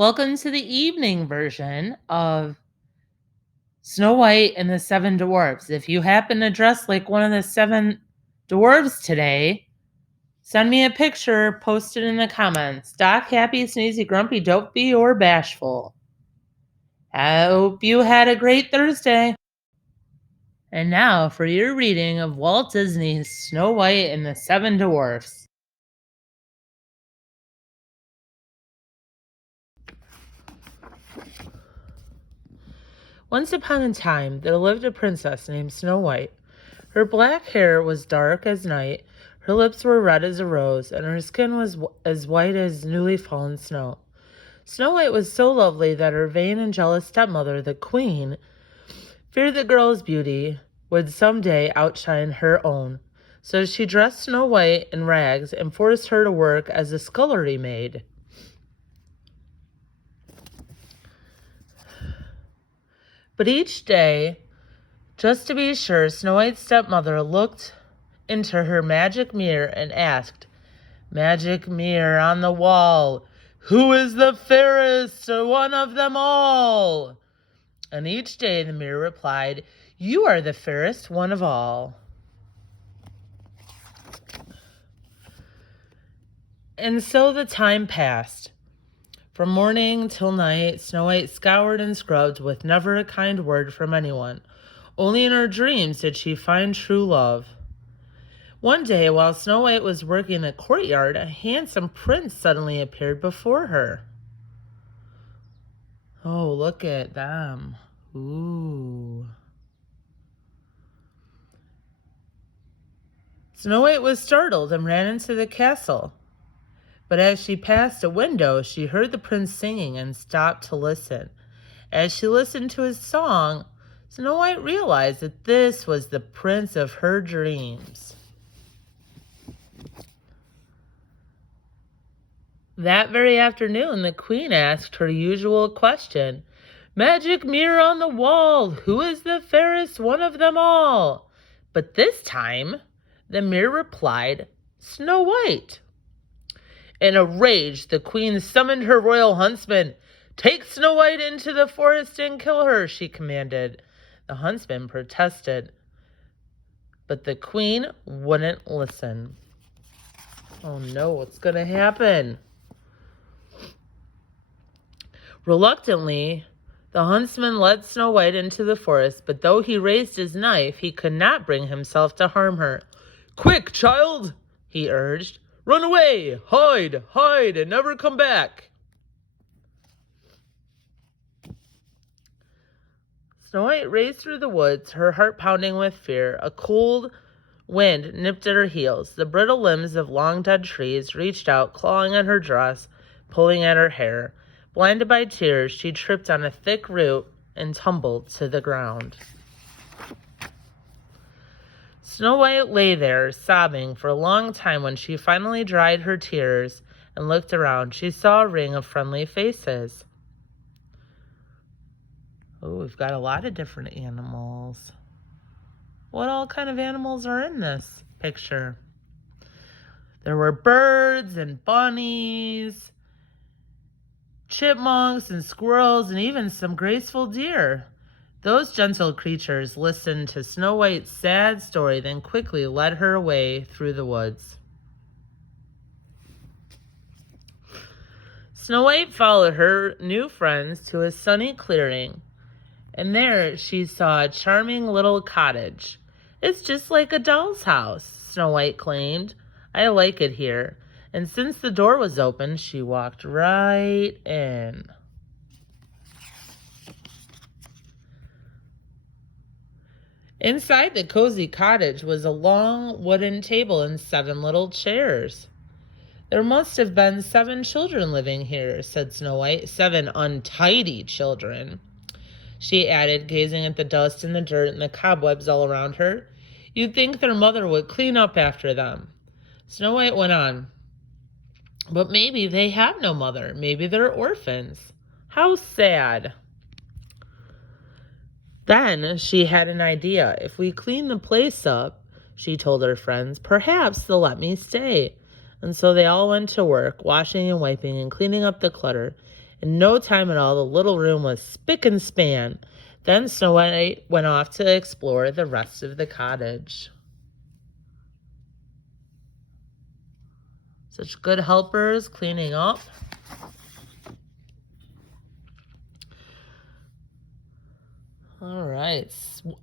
Welcome to the evening version of Snow White and the Seven Dwarfs. If you happen to dress like one of the seven dwarves today, send me a picture, post it in the comments. Doc, happy, sneezy, grumpy, dopey, or bashful. I hope you had a great Thursday. And now for your reading of Walt Disney's Snow White and the Seven Dwarfs. Once upon a time, there lived a princess named Snow White. Her black hair was dark as night, her lips were red as a rose, and her skin was as white as newly fallen snow. Snow White was so lovely that her vain and jealous stepmother, the queen, feared the girl's beauty would someday outshine her own. So she dressed Snow White in rags and forced her to work as a scullery maid. But each day, just to be sure, Snow White's stepmother looked into her magic mirror and asked, "Magic mirror on the wall, who is the fairest one of them all?" And each day the mirror replied, "You are the fairest one of all." And so the time passed. From morning till night, Snow White scoured and scrubbed with never a kind word from anyone. Only in her dreams did she find true love. One day, while Snow White was working in the courtyard, a handsome prince suddenly appeared before her. Oh, look at them. Ooh. Snow White was startled and ran into the castle. But as she passed a window, she heard the prince singing and stopped to listen. As she listened to his song, Snow White realized that this was the prince of her dreams. That very afternoon, the queen asked her usual question, "Magic mirror on the wall, who is the fairest one of them all?" But this time, the mirror replied, "Snow White." In a rage, the queen summoned her royal huntsman. "Take Snow White into the forest and kill her," she commanded. The huntsman protested, but the queen wouldn't listen. Oh no, what's going to happen? Reluctantly, the huntsman led Snow White into the forest, but though he raised his knife, he could not bring himself to harm her. "Quick, child," he urged. "Run away! Hide! Hide! And never come back!" Snow White raced through the woods, her heart pounding with fear. A cold wind nipped at her heels. The brittle limbs of long-dead trees reached out, clawing at her dress, pulling at her hair. Blinded by tears, she tripped on a thick root and tumbled to the ground. Snow White lay there, sobbing for a long time. When she finally dried her tears and looked around, she saw a ring of friendly faces. Oh, we've got a lot of different animals. What all kind of animals are in this picture? There were birds and bunnies, chipmunks and squirrels, and even some graceful deer. Those gentle creatures listened to Snow White's sad story, then quickly led her away through the woods. Snow White followed her new friends to a sunny clearing, and there she saw a charming little cottage. "It's just like a doll's house," Snow White claimed. "I like it here." And since the door was open, she walked right in. Inside the cozy cottage was a long wooden table and 7 little chairs. "There must have been 7 children living here," said Snow White. "7 untidy children," she added, gazing at the dust and the dirt and the cobwebs all around her. "You'd think their mother would clean up after them." Snow White went on, "But maybe they have no mother. Maybe they're orphans. How sad." Then she had an idea. "If we clean the place up," she told her friends, "perhaps they'll let me stay." And so they all went to work, washing and wiping and cleaning up the clutter. In no time at all, the little room was spick and span. Then Snow White went off to explore the rest of the cottage. Such good helpers cleaning up. All right.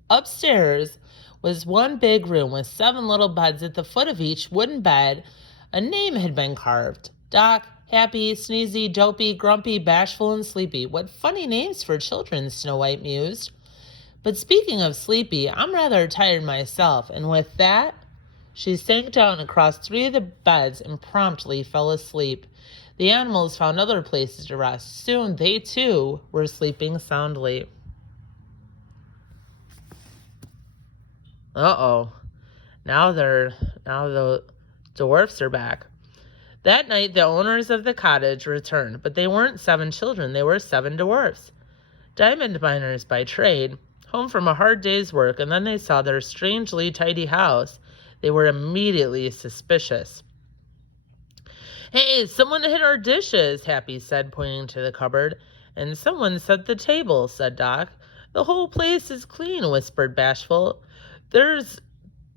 Upstairs was one big room with 7 little beds. At the foot of each wooden bed, a name had been carved. Doc, Happy, Sneezy, Dopey, Grumpy, Bashful, and Sleepy. What funny names for children, Snow White mused. But speaking of Sleepy, I'm rather tired myself, and with that, she sank down across 3 of the beds and promptly fell asleep. The animals found other places to rest. Soon they, too, were sleeping soundly. Uh-oh. Now the dwarfs are back. That night the owners of the cottage returned, but they weren't 7 children, they were 7 dwarfs. Diamond miners by trade, home from a hard day's work, and then they saw their strangely tidy house. They were immediately suspicious. Hey, someone hid our dishes, Happy said, pointing to the cupboard. And someone set the table, said Doc. The whole place is clean, whispered Bashful. There's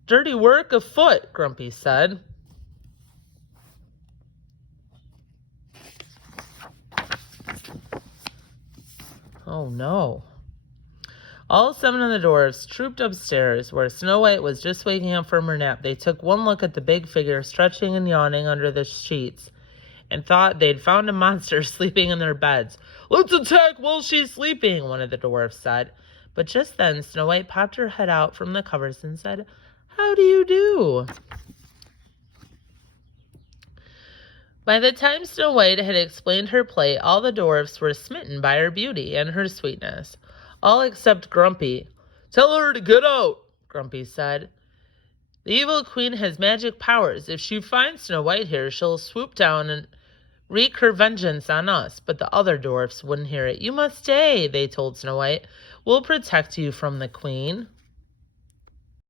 dirty work afoot, Grumpy said. Oh no. All 7 of the dwarfs trooped upstairs, where Snow White was just waking up from her nap. They took one look at the big figure stretching and yawning under the sheets, and thought they'd found a monster sleeping in their beds. Let's attack while she's sleeping, one of the dwarfs said. But just then Snow White popped her head out from the covers and said, How do you do? By the time Snow White had explained her plight, all the dwarfs were smitten by her beauty and her sweetness. All except Grumpy. Tell her to get out, Grumpy said. The evil queen has magic powers. If she finds Snow White here, she'll swoop down and wreak her vengeance on us. But the other dwarfs wouldn't hear it. You must stay, they told Snow White. We'll protect you from the queen.